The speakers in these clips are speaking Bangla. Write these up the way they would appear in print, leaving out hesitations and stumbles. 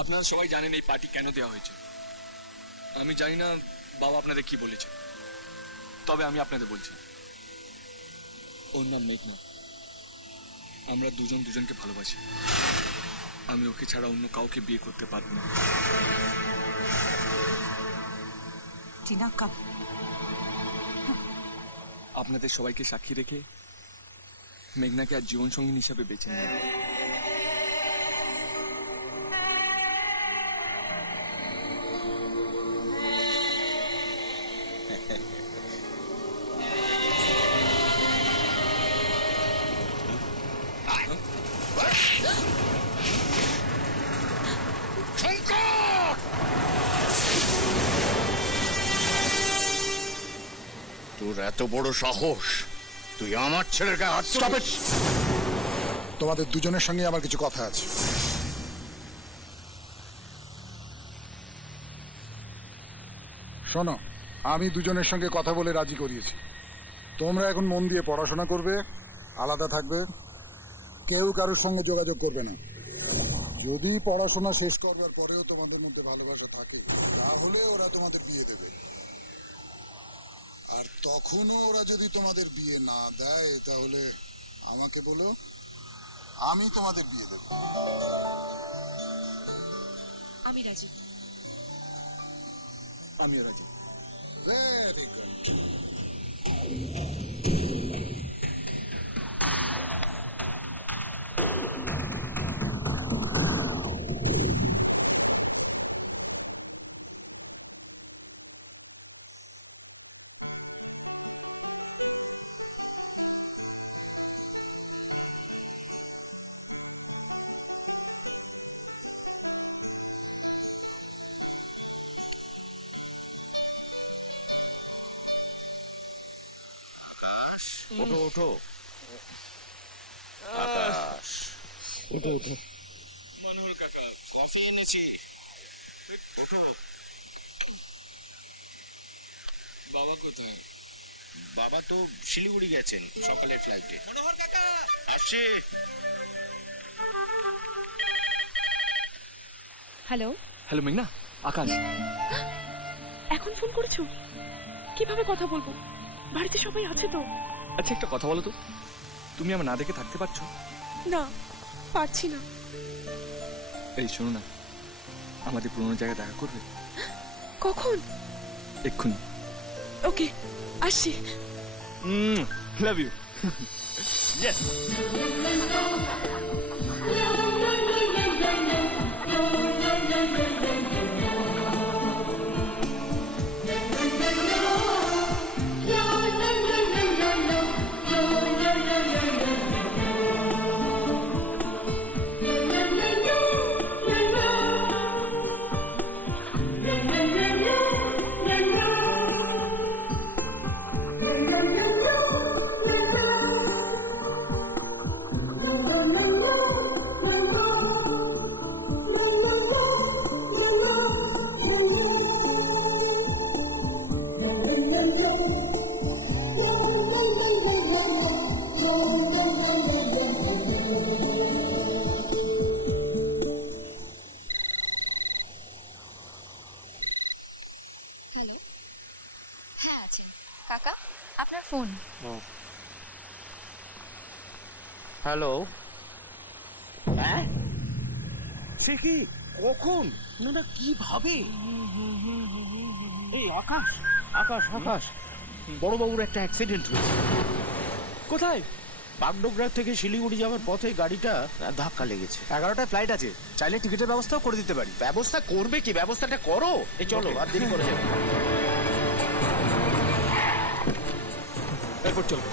আপনারা সবাই জানেন এই পার্টি কেন দেওয়া হয়েছে। আমি জানি না বাবা আপনাদের কি বলেছে, তবে আমি আপনাদের বলছি, ওর নাম মেঘনা। আমরা দুজন দুজনকে ভালোবাসি। আমি ওকে ছাড়া অন্য কাউকে বিয়ে করতে পারবো না। টিনা কাম। আপনাদের সবাইকে সাক্ষী রেখে মেঘনাকে আর জীবন সঙ্গী হিসাবে বেছে নিন। তোর এত বড় সাহস, তুই আমার ছেলের গায়ে হাত তুলিস? তোমাদের দুজনের সঙ্গে আমার কিছু কথা আছে। শোনো, আমি দুজনের সঙ্গে কথা বলে রাজি করিয়েছি। তোমরা এখন মন দিয়ে পড়াশোনা করবে, আলাদা থাকবে, কেউ কারোর সঙ্গে যোগাযোগ করবে না। যদি পড়াশোনা শেষ করবার পরেও তোমাদের মধ্যে ভালোবাসা থাকে, তাহলে ওরা তোমাদের বিয়ে দেবে। আর তখনও ওরা যদি তোমাদের বিয়ে না দেয়, তাহলে আমাকে বলো, আমি তোমাদের বিয়ে দেব। আমি রাজি। আমিও রাজি। Very good. আকাশ, ওঠো ওঠো। আকাশ, ওঠো ওঠো। মনোহর কাকা, কফি এনেছি, ওঠো। বাবা কোথায়? বাবা তো শিলিগুড়ি গেছেন সকালের ফ্লাইটে। মনোহর কাকা আসছে। হ্যালো। হ্যালো মেঘনা, আকাশ। এখন ফোন করেছো? কিভাবে কথা বলবো? বাড়িতে সবাই আছে তো? আচ্ছা একটা কথা বলো তো, তুমি আমার না দেখে থাকতে পারছো? না, পারছি না। এই শোনো না, আমাদের পুরোনো জায়গায় দেখা করবে? কখন? এক্ষুনি। ওকে, আসছি। Love you. ইয়েস। হ্যালো, হ্যাঁ আছেন কাকা, আপনার ফোন। হ্যালো। হ্যাঁ, সে কি? কখন? না না, কিভাবে? এই আকাশ, আকাশ আকাশ, বড়বাবুর একটা অ্যাক্সিডেন্ট হয়েছে। কোথায়? বাগডোগরা থেকে শিলিগুড়ি যাওয়ার পথে গাড়িটা ধাক্কা লেগেছে। 11টায় ফ্লাইট আছে, চাইলে টিকিটের ব্যবস্থাও করে দিতে পারি। ব্যবস্থা করবে কি? ব্যবস্থাটা করো। এই চলো, আর দেরি করে যাবে। এরপর চলো।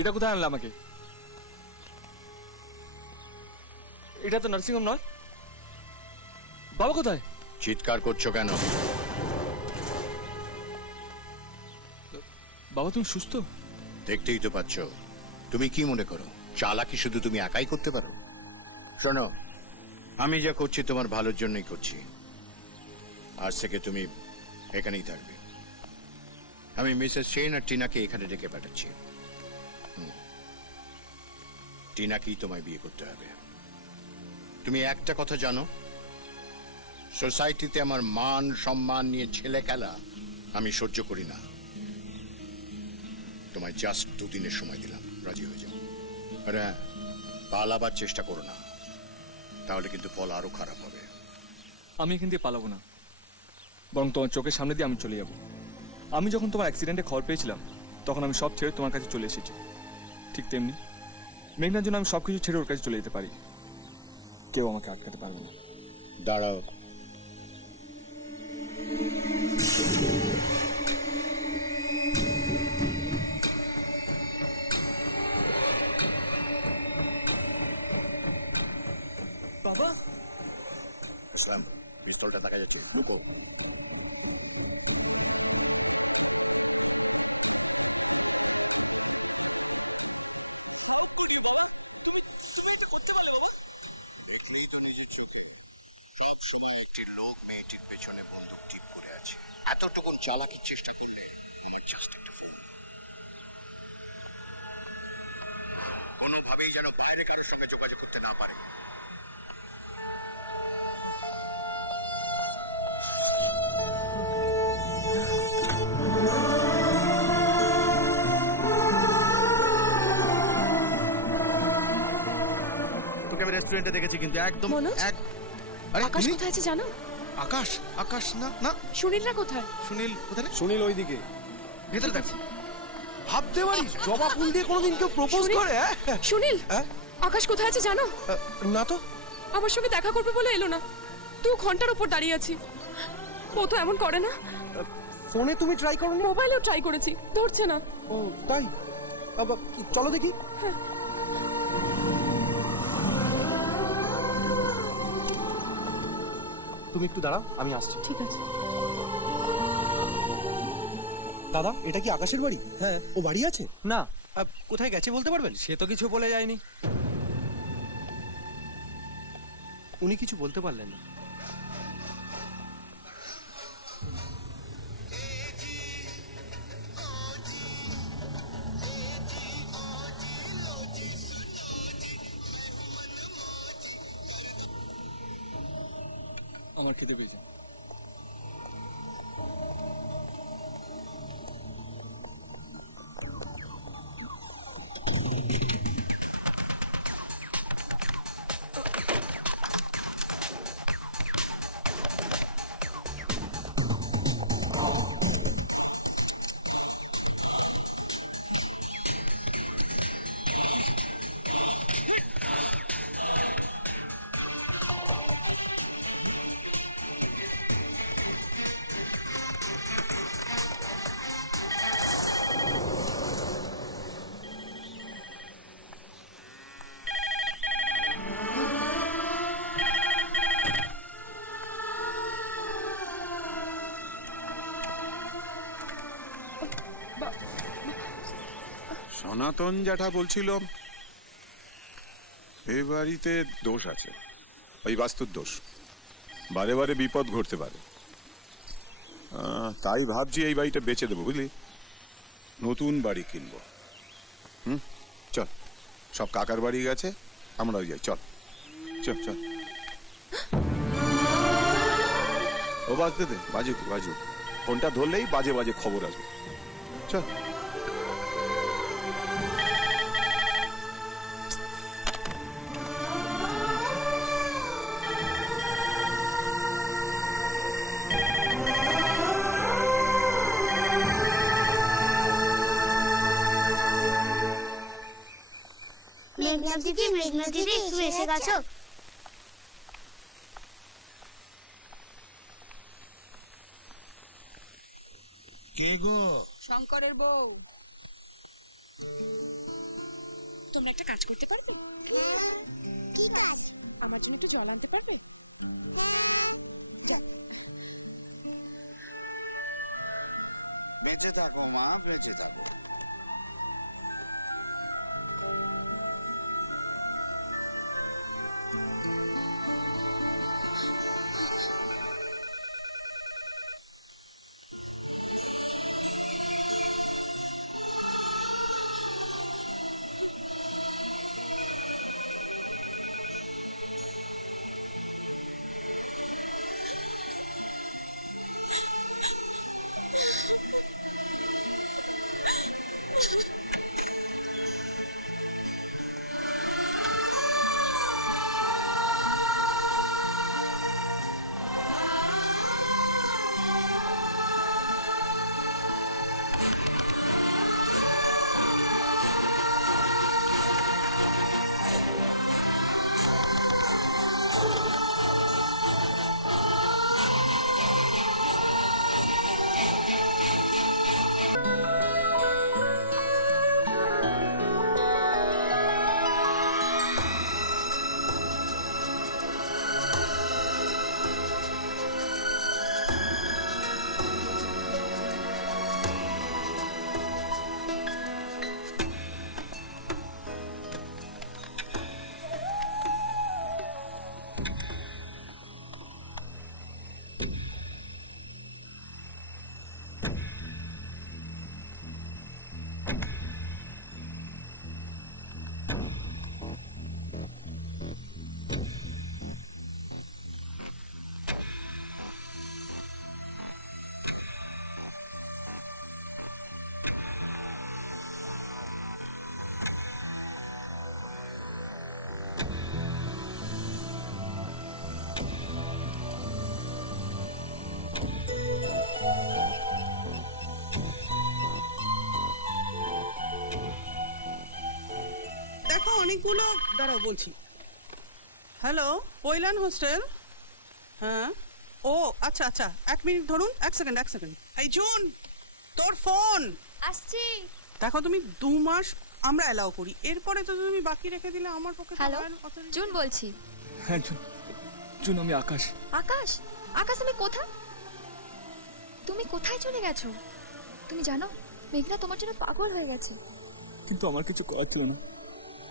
এটা কোথায় আনলে আমাকে? এটা তো নার্সিংহোম নয়। বাবা কোথায়? চিৎকার করছো কেন? বাবা তুমি সুস্থ? দেখতেই তো পাচ্ছ। তুমি কি মনে করো চালাকি শুধু তুমি একাই করতে পারো? শোনো, আমি যা করছি তোমার ভালোর জন্যই করছি। আজ থেকে তুমি এখানেই থাকবে। আমি মিসেস সেন আর টিনাকে এখানে ডেকে পাঠাচ্ছি। টিনাকেই তোমায় বিয়ে করতে হবে। তুমি একটা কথা জানো, সোসাইটিতে আমার মান সম্মান নিয়ে ছেলে খেলা আমি সহ্য করি না। তোমায় জাস্ট 2 দিনের সময় দিলাম, রাজি হয়ে যাও। আর হ্যাঁ, পালাবার চেষ্টা করো না, তাহলে কিন্তু ফল আরো খারাপ হবে। আমি এখান দিয়ে পালাবো না, বরং তোমার চোখের সামনে দিয়ে আমি চলে যাব। আমি যখন তোমার অ্যাক্সিডেন্টে খবর পেয়েছিলাম তখন আমি সব ছেড়ে তোমার কাছে চলে এসেছি। ঠিক তেমনি মেঘনার জন্য আমি সব কিছু ছেড়ে ওর কাছে চলে যেতে পারি। কেউ আমাকে আটকাতে পারবে না। দাঁড়াও। বাবা, আসলাম, পিস্তলটা দেখা যাচ্ছে, লুকো। হাউ কুড ইউ বাবা? তুমি তুমি এটা করতে পারলে বাবা? দেখলেই তো নিজের চোখে সব সময় একটি লোক মেয়েটির পেছনে বন্দুক টিপ করে আছে। এতটুকুন চালাকির চেষ্টা করলে আমার জাস্ট একটা ফোন, কোনোভাবেই যেন বাইরে কারোর সঙ্গে যোগাযোগ করতে না পারে। তোকে আমি রেস্টুরেন্টে দেখেছি কিন্তু একদম মনোজ? আরে আকাশ তুমি? কোথায় আছে জানো? আকাশ? আকাশ না না, সুনীলরা কোথায়? সুনীল কোথায় রে? সুনীল ওইদিকে। ভেতরে দেখ। ভাবতে পারিস জবা ফুল দিয়ে কোনোদিন কেউ প্রপোজ সুনীল? করে? সুনীল, হ্যাঁ? আকাশ কোথায় আছে জানো? না তো। আমার সঙ্গে দেখা করবে বলে এলো না। 2 ঘন্টার উপর দাঁড়িয়ে আছি। ও তো এমন করে না। ফোনে তুমি ট্রাই করোনি? মোবাইলেও ট্রাই করেছি, ধরছে না। ও তাই? চলো দেখি। তুমি একটু দাঁড়াও, আমি আসছি। ঠিক আছে। দাদা, এটা কি আকাশের বাড়ি? হ্যাঁ। ও বাড়ি আছে? না, কোথায় গেছে বলতে পারবেন? সে তো কিছু বলে যায়নি। উনি কিছু বলতে পারলেন না। আমার খিদে পেয়েছে। সনাতন জ্যাঠা বলছিল এ বাড়িতে দোষ আছে, ওই বাস্তুর দোষ। বারে বারে বিপদ ঘটতে পারে। তাই ভাবছি এই বাড়িটা বেচে দেবো, বুঝলি? নতুন বাড়ি কিনবো। চল, সব কাকার বাড়ি গেছে, আমরাও যাই। চল চল চল। ও বাজতে দে, বাজুক বাজুক। ফোনটা ধরলেই বাজে বাজে খবর আসবে। চল। মেঘনা দিদি, মেঘনা দিদি, তুমি এসে গেছো? কে গো? শঙ্করের বউ। তোমরা একটা কাজ করতে পারবে? হ্যাঁ কি কাজ? আমার জন্য একটু জল আনতে পারবে? হ্যাঁ বেঁচে থাকো মা, বেঁচে থাকো। দেখো অনেকগুলো, দাঁড়াও বলছি। Hello, Pailan hostel? হ্যাঁ, ও আচ্ছা আচ্ছা, 1 মিনিট ধরুন, 1 সেকেন্ড 1 সেকেন্ড। এই জুন, তোর ফোন আসছি। দেখো, তুমি 2 মাস আমরা অ্যালাউ করি, এরপরে তো তুমি বাকি রেখে দিলে আমার পক্ষে তো হ্যালো, authority- জুন বলছি। হ্যাঁ জুন, জুন আমি আকাশ। আকাশ? আকাশ তুমি কোথায় চলে গেছো? তুমি জানো মেঘনা তোমার জন্য পাগল হয়ে গেছে। কিন্তু আমার কিছু করার ছিল না।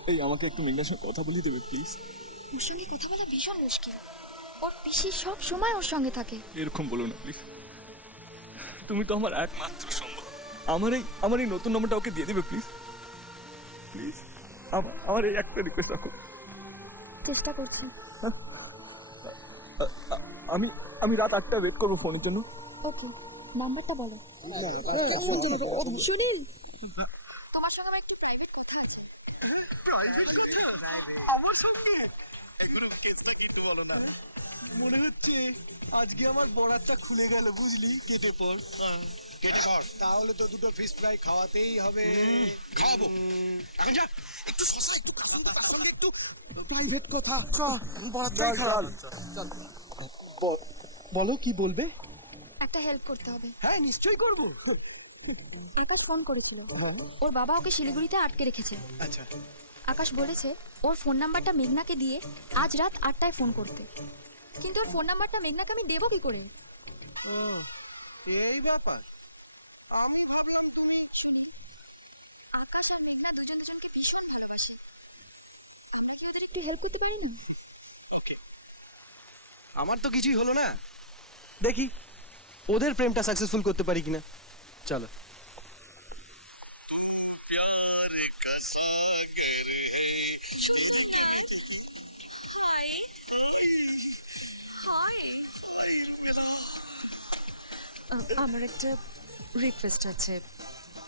এই আমাকে একটু মেঘনার সঙ্গে কথা বলিয়ে দেবে প্লিজ? ওর সঙ্গে কথা বলা ভীষণ মুশকিল। ওর পিসি সব সময় ওর সঙ্গে থাকে। এরকম বলো না প্লিজ। তুমি তো আমার একমাত্র সম্ভব। আমার এই নতুন নম্বরটা ওকে দিয়ে দেবে প্লিজ? প্লিজ আমার এই একটা রিকোয়েস্ট রাখো। চেষ্টা করছি। আমি রাত 8টা ওয়েট করবো ফোনের জন্য। ওকে, নাম্বারটা বলো। কেমন যেন একটা অদ্ভুত- সুনীল, তোমার সঙ্গে আমার একটু প্রাইভেট কথা আছে। প্রাইভেট কথা আমার সঙ্গে? এগুলো কেসটা কি একটু বলো না। মনে হচ্ছে আজকে আমার বরাতটা খুলে গেল, বুঝলি? কেটে পর। কেটে পর। তাহলে তো দুটো ফিশ ফ্রাই খাওয়াতেই হবে। খাওয়াবো। এখন যা। একটু শশা, একটু কাসুন, তো তার সঙ্গে একটু প্রাইভেট কথা। চ, বরাতটাই খারাপ। বলো কি বলবে? একটা হেল্প করতে হবে। হ্যাঁ নিশ্চয়ই করব। আকাশ ফোন করেছিল। হ্যাঁ ওর বাবা ওকে শিলিগুড়িতে আটকে রেখেছে। আচ্ছা। আকাশ বলেছে ওর ফোন নাম্বারটা মেঘনাকে দিয়ে আজ রাত 8টায় ফোন করতে। কিন্তু ওর ফোন নাম্বারটা মেঘনাকে আমি দেবো কি করে? ও এই ব্যাপার। আমি ভাবলাম তুমি। সুনীল, আকাশ আর মেঘনা দুজন দুজনকে ভীষণ ভালোবাসে। আমরা কি ওদের একটু হেল্প করতে পারি না? ওকে, আমার তো কিছুই হলো না, দেখি ওদের প্রেমটা সাকসেসফুল করতে পারি কিনা। চলো। तू प्यार का सागर है तेरे के मीठे की হাই हाय হাই हाय मेरा আমার একটা রিকোয়েস্ট আছে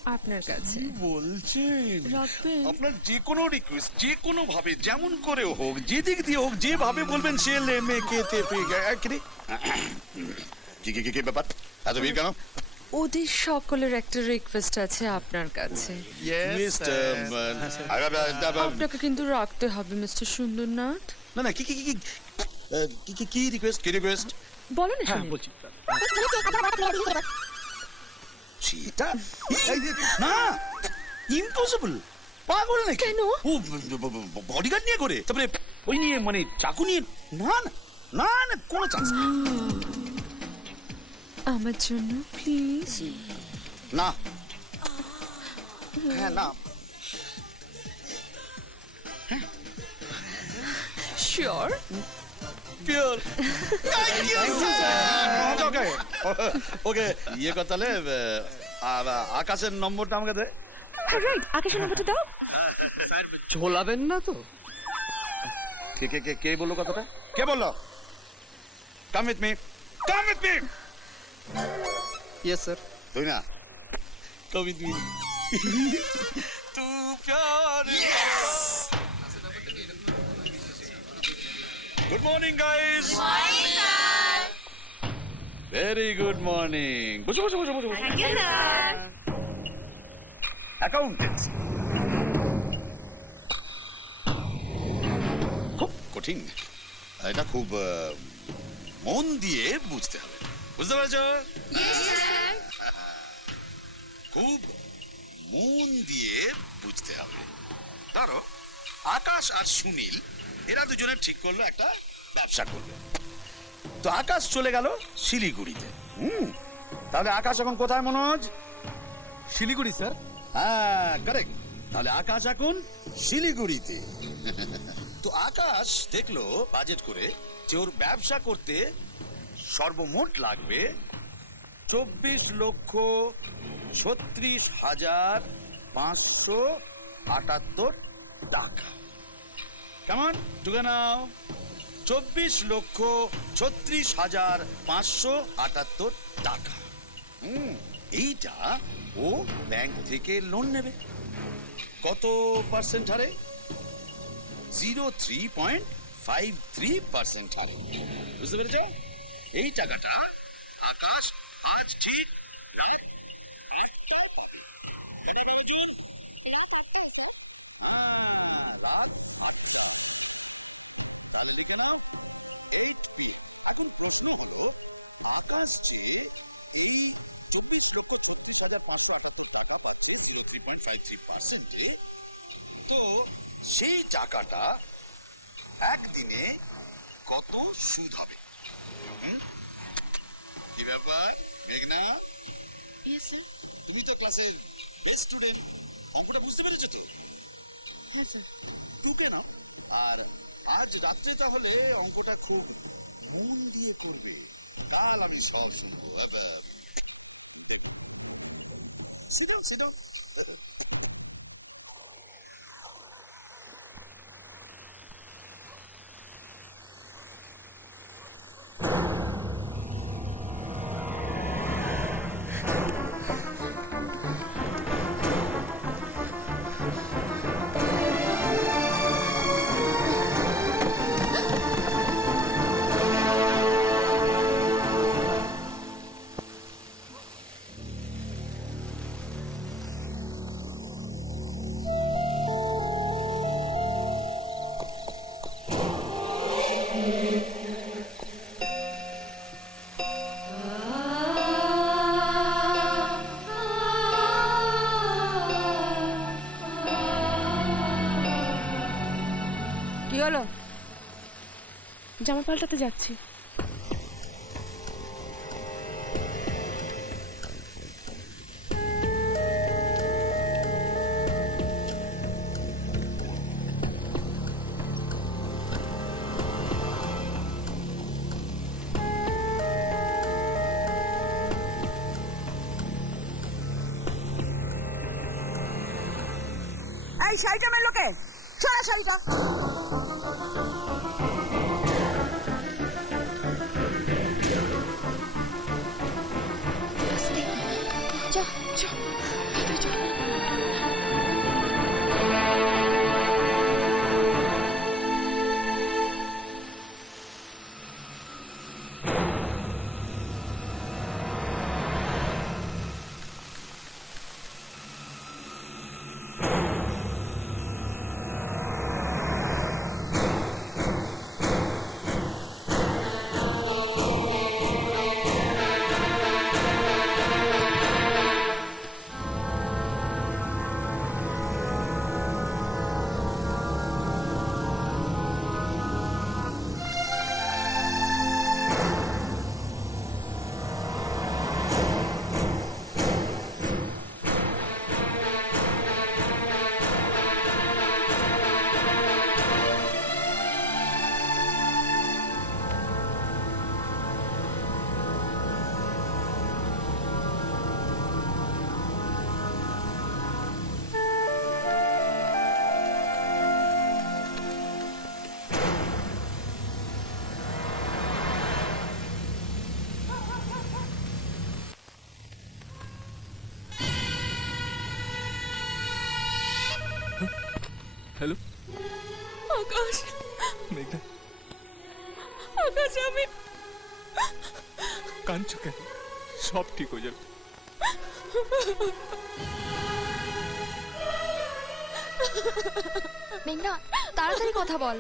আপনার কাছে। বলছেন রাখবেন? আপনার যে কোনো রিকোয়েস্ট যে কোনো ভাবে যেমন করে হোক, যে দিক দিয়ে হোক, যেভাবে বলবেন সে লেমে কেটে কি ব্যাপার এত ভিড় কেন? ওদের সকলের একটা রিকোয়েস্ট আছে আপনার কাছে। আপনাকে কিন্তু রাখতে হবে মিস্টার সুন্দরনাথ। না না কি কি কি কি রিকোয়েস্ট কি রিকোয়েস্ট বলো না। হ্যাঁ সুনীল। বলছি। সেটা না, ইম্পসিবল। পাগল নাকি? কেন? ও বডিগার্ড নিয়ে করে, তারপরে ওই নিয়ে মানে চাকু নিয়ে, না না না না, কোনো চান্স আমার জন্য প্লিজ। না। হ্যাঁ না, শিওর? পিওর। ওকে ওকে, ইয়ে কর তাহলে, আকাশের নম্বরটা আমাকে দে। রাইট, আকাশের নম্বরটা দাও। স্যার ঝোলাবেন না তো? কে কে কে কে বললো কথাটা? কে বললো? Come with me, come with me. Yes sir. তুই না, কাম উইথ মি। তু প্যার। Good morning guys. Very good morning. বসো বসো বসো বসো। অ্যাকাউন্টেন্সি খুব কঠিন, এটা খুব মন দিয়ে বুঝতে হবে, বুঝতে পেরেছ? খুব মন দিয়ে বুঝতে হবে। ধরো আকাশ আর সুনীল এরা দুজনে ঠিক করলো একটা ব্যবসা করবে। তো আকাশ চলে গেল শিলিগুড়িতে। তাহলে আকাশ এখন কোথায় মনোজ? শিলিগুড়ি স্যার। হ্যাঁ কারেক্ট, তাহলে আকাশ এখন শিলিগুড়িতে। তো আকাশ দেখলো বাজেট করে যে ওর ব্যবসা করতে সর্বমোট লাগবে 24,36,578 টাকা। কেমন টুকে নাও? 24,36,578 টাকা। এইটা ও ব্যাংক থেকে লোন নেবে। কত পার্সেন্ট হারে? 0.353% হারে। বুঝতে পেরেছ? এই টাকাটা আকাশ আজ ঠিক রাত 8টায় পাবে। কটায় পাবে জুন? রাত 8টায় স্যার। হ্যাঁ, রাত 8টা। তাহলে লিখে নাও 8 PM। এখন প্রশ্ন হলো, আকাশ যে এই 24,36,578 টাকা পাচ্ছে 0.353%, তো সেই টাকাটা একদিনে কত সুদ হবে? কি ব্যাপার মেঘনা? Yes sir. তুমি তো ক্লাসের বেস্ট স্টুডেন্ট, অঙ্কটা বুঝতে পেরেছো তো? হ্যাঁ স্যার। টুকে নাও, আর আজ রাত্রে তাহলে অঙ্কটা খুব মন দিয়ে করবে। কাল আমি সব শুনবো। দেখো, সিট ডাউন, সিট ডাউন। কি হলো? জামা পাল্টাতে যাচ্ছি। এই শাড়িটা মেলো কে? সরা শাড়িটা। আকাশ, মেঘনা আকাশ, আমি কাঁদছো কেন? সব ঠিক হয়ে যাবে। মেঘনা তাড়াতাড়ি কথা বল।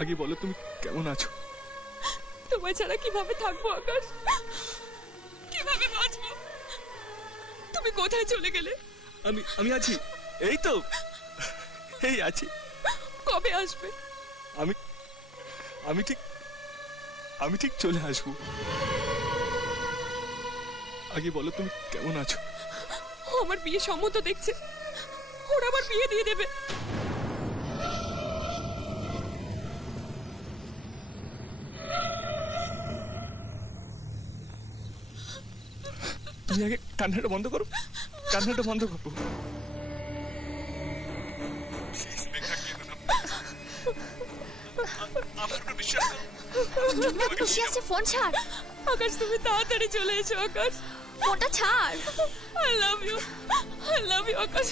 আগে বলো তুমি কেমন আছো? তোমায় ছাড়া কিভাবে থাকবো আকাশ, কিভাবে বাঁচবো? তুমি কোথায় চলে গেলে? আমি আছি, এই তো, এই আছি। কবে আসবে? আমি ঠিক চলে আসবো। আগে বলো তুমি কেমন আছো? ও আমার বিয়ে সম্মত দেখছে, ওরা আমার বিয়ে দিয়ে দেবে। তুমি আগে কান্নাটা বন্ধ করো, কান্নাটা বন্ধ করো। আমার উপর বিশ্বাস করো। মেঘনা খুশি আছে, ফোন ছাড়। আকাশ তুমি তাড়াতাড়ি চলে এসো আকাশ, ফোনটা ছাড়। I love you Akash.